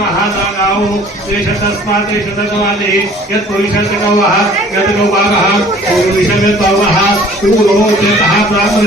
महादागाओ देश तस्मात् देश तस्मादे यत् पुरुषस्य गौः यत् गौभागः पुरुषस्य गौः पूरो चेतः ब्राह्मण